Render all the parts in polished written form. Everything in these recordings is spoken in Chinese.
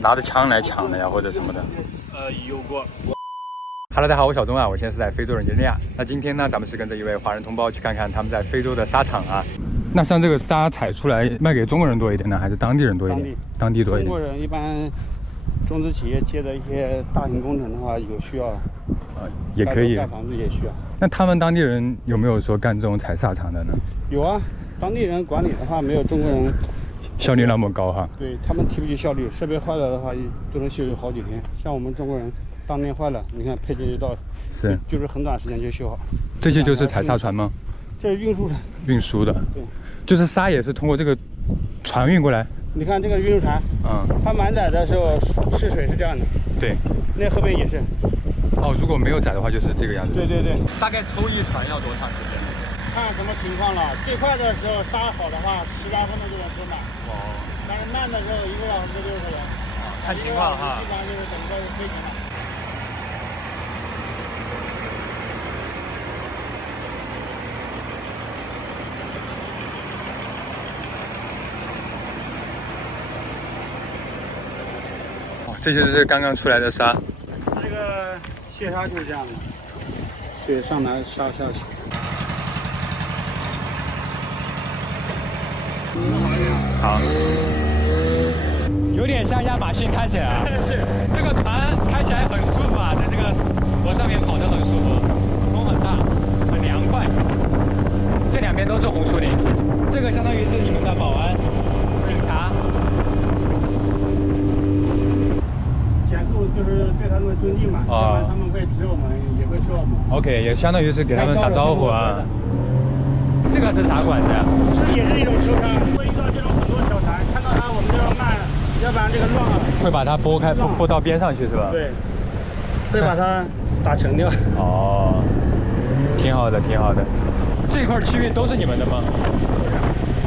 拿着枪来抢的呀，或者什么的？有过。Hello， 大家好，我小钟啊，我现在是在非洲的尼日利亚。那今天呢，咱们是跟着一位华人同胞去看看他们在非洲的沙场啊。那像这个沙采出来卖给中国人多一点呢，还是当地人多一点？当地多一点。中国人一般中资企业接的一些大型工程的话，有需要也可以盖房子也需要。那他们当地人有没有说干这种采沙场的呢？有啊，当地人管理的话没有中国人效率那么高哈。对他们提不起效率，设备坏了的话都能修好几天。像我们中国人当年坏了，你看配置就到，就是很短时间就修好。这些就是采沙船吗？这是运输船。运输的。对。就是沙也是通过这个船运过来。你看这个运输船，它满载的时候试水是这样的。对。那后面也是。哦，如果没有载的话，就是这个样子。对对对。大概抽一船要多长时间？看什么情况了。最快的时候沙好的话，18分钟就能抽满。哦。但是慢的时候1个小时就60个人。看情况哈。一般就是等个飞行了。这些是刚刚出来的沙。这个卸沙就是这样的，水上来沙下去。好。有点像亚马逊开起来啊。是。这个船开起来很舒服啊，在这个河上面跑得很舒服，风很大，很凉快。这两边都是红树林，这个相当于是你们的保安、警察。就是对他们尊敬嘛，要不然他们会指我们，也会说我们。OK， 也相当于是给他们打招呼啊。这个是啥管子呀？这也是一种抽沙，会遇到这种很多小船，看到它我们就要慢，要不然这个浪会把它拨开，拨到边上去是吧？对，会把它打沉掉。哦，挺好的，挺好的。这块区域都是你们的吗？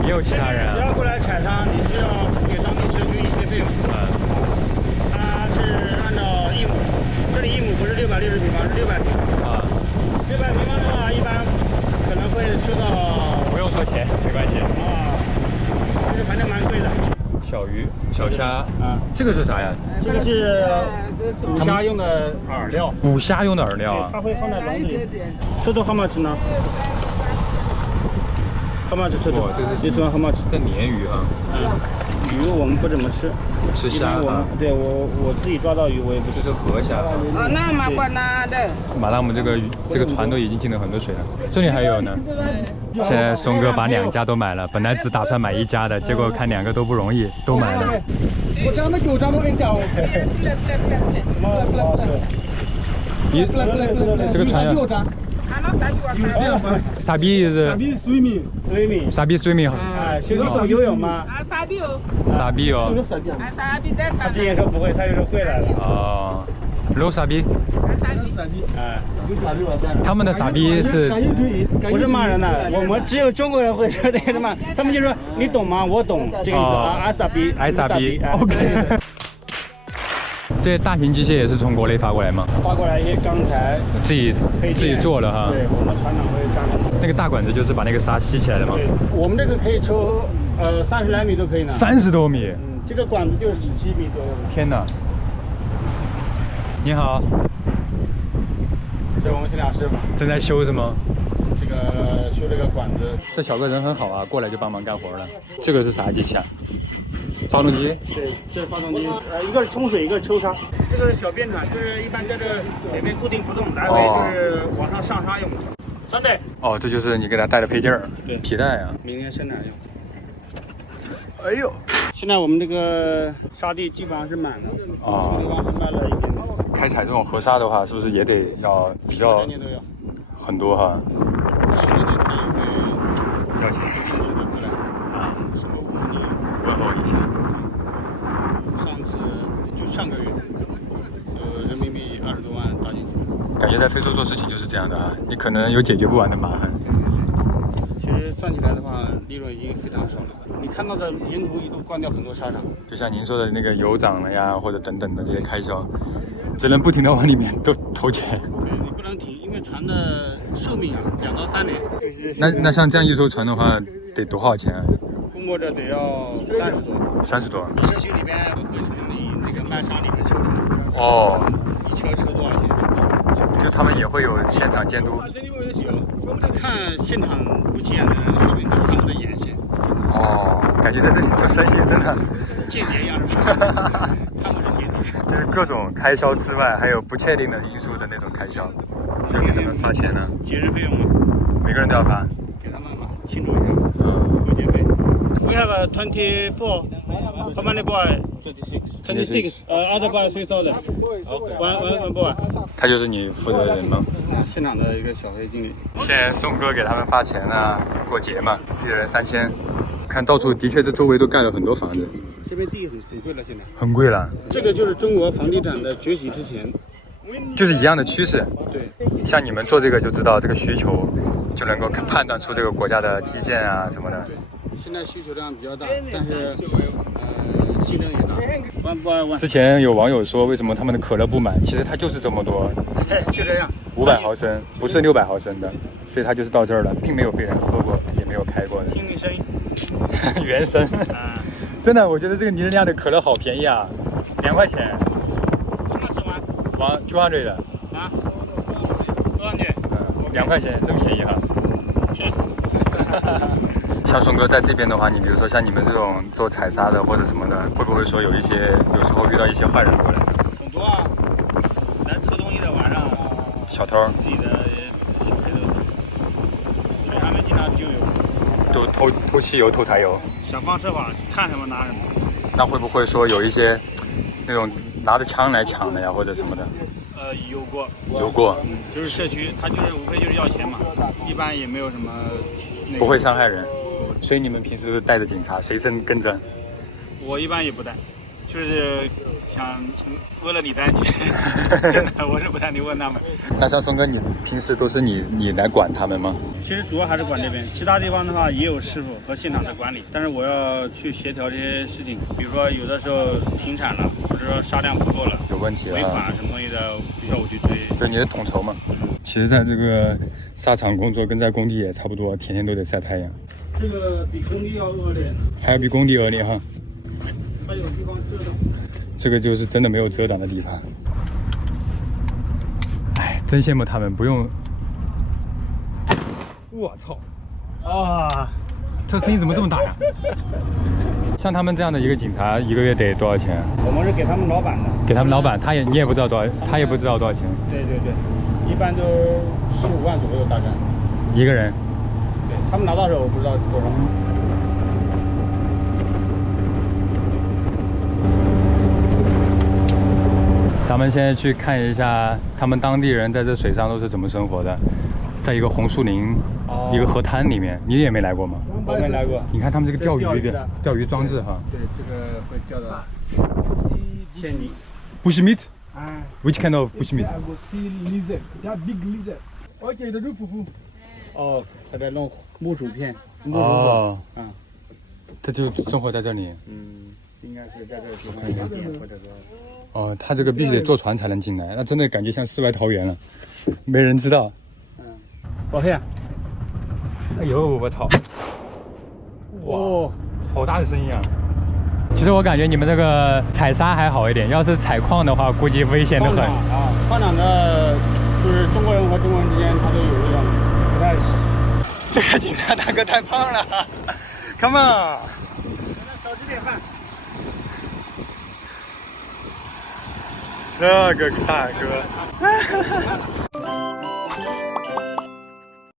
也有其他人啊？只要过来采沙，你需要给当地社区一些费用。这里1亩不是660平方，是600平方啊。600平方的话，一般可能会收到。不用收钱，没关系啊。但是反正蛮贵的。小鱼、小虾啊，这个是啥呀？这个是捕虾用的饵料。捕虾用的饵料啊？它会放在笼子里。这都 how much 呢？how much 这种？这是how much？这鲶鱼啊。鱼我们不怎么吃，吃虾啊。对我自己抓到鱼我也不吃。是河虾。那马关拿的。马上我们这个船都已经进了很多水了，这里还有呢。现在松哥把2家都买了，本来只打算买1家的，结果看2个都不容易，都买了。我这么9张都给你讲。你这个船要。傻逼是。傻逼 swimming。学过游泳吗？傻逼哦。他之前说不会，他就说会了。哦。露傻逼。他们的傻逼是。不是骂人的，我们只有中国人会说这个嘛。他们就说你懂吗？我懂这个意思啊。爱傻逼。爱傻逼。OK。这些大型机械也是从国内发过来吗？发过来一些钢材，自己做的哈。对，我们船长会加工。那个大管子就是把那个沙吸起来的吗？对，我们这个可以抽30来米都可以呢。30多米？这个管子就是17米左右。天哪！你好。这是我们现场师傅。正在修什么？修这个管子。这小哥人很好啊，过来就帮忙干活了。这个是啥机器啊？发动机。对，这是发动机。一个是冲水，一个是抽沙。这个是小便船，就是一般在这个水面固定不动，来回就是往上上沙用的。3代。哦，这就是你给他带的配件儿。对，皮带啊。明年生产用。哎呦！现在我们这个沙地基本上是满的。从这方卖了已经。开采这种河沙的话，是不是也得要比较？年年都要。很多哈。要钱。平时都过来啊，什么工地问候一下。上次就上个月，人民币20多万打进去。感觉在非洲做事情就是这样的啊，你可能有解决不完的麻烦。其实算起来的话，利润已经非常少了。你看到的沿途都关掉很多沙场。就像您说的那个油涨了呀，或者等等的这些开销，只能不停的往里面都投钱。对，你不能停，因为船的寿命啊，2到3年。那像这样一艘船的话，得多少钱啊？估摸着得要30多。30多。社区里边会从你那个卖场里面抽成。哦，一车车多少钱？就他们也会有现场监督。看现场不起眼的人，说不定就看不得眼线。哦，感觉在这里做生意真的间谍一样是吧？看不是间谍。就是各种开销之外，还有不确定的因素的那种开销，就给他们发钱呢。节日费用吗？每个人都要发。给他们嘛，庆祝一下。过节费。We have a 24. How many boy? 26. Other boy 3,000. One boy. 他就是你负责人吗？现场的一个小黑经理。现在宋哥给他们发钱呢，过节嘛，一人3000。看到处的确，这周围都盖了很多房子。这边地很贵了，现在。很贵了。这个就是中国房地产的崛起之前。就是一样的趋势。对。像你们做这个就知道这个需求，就能够判断出这个国家的基建啊什么的。对。现在需求量比较大，但是竞争也大。之前有网友说，为什么他们的可乐不满？其实它就是这么多，就这样，500毫升，不是600毫升的，所以它就是到这儿了，并没有被人喝过，也没有开过的。听听声音，原声。真的，我觉得这个尼日利亚的可乐好便宜啊，2块钱。往200的。啊？多少钱？2块钱，真便宜哈。确实。像宋哥在这边的话，你比如说像你们这种做采砂的或者什么的，会不会说有时候遇到一些坏人过来？很多啊，来偷东西的晚上。小偷。自己的小黑的，水上面经常就有。就偷汽油、偷柴油。想方设法看什么拿什么。那会不会说有一些那种拿着枪来抢的呀，或者什么的？有过。有过。就是社区，他就是无非就是要钱嘛，一般也没有什么。不会伤害人。所以你们平时都带着警察随身跟着？我一般也不带，就是想为了你的安全，真的我是不带，你问他们。那像松哥，你平时都是你来管他们吗？其实主要还是管这边，其他地方的话也有师傅和现场的管理，但是我要去协调这些事情，比如说有的时候停产了，或者说沙量不够了，有问题了，违法什么东西的，必须要我去追。就你的统筹嘛。其实在这个沙场工作跟在工地也差不多，天天都得晒太阳。这个比工地要恶劣，还要比工地恶劣哈。还有地方遮挡。这个就是真的没有遮挡的地方。哎，真羡慕他们不用。我操！啊，这声音怎么这么大呀？像他们这样的一个警察，一个月得多少钱？我们是给他们老板的。给他们老板，你也不知道多少，他也不知道多少钱。对对对，一般都15万左右大概。一个人。他们拿到手我不知道多少。咱们现在去看一下他们当地人在这水上都是怎么生活的，在一个红树林、一个河滩里面，你也没来过吗？我没来过。你看他们这个钓鱼装置哈。对，这个会钓到仙女。Bush meat? Which kind of bush meat? OK， 哦，他在弄木薯片。哦。他就生活在这里。应该是在这个地方或者说。哦，他这个必须得坐船才能进来，那真的感觉像世外桃源了，没人知道。宝贝。哎呦，我操！哇，好大的声音啊！其实我感觉你们这个采砂还好一点，要是采矿的话，估计危险得很。矿场的，就是中国人和中国人之间，他都有这样不太。这个警察大哥太胖了 ，Come on！ 少吃点饭。这个大哥。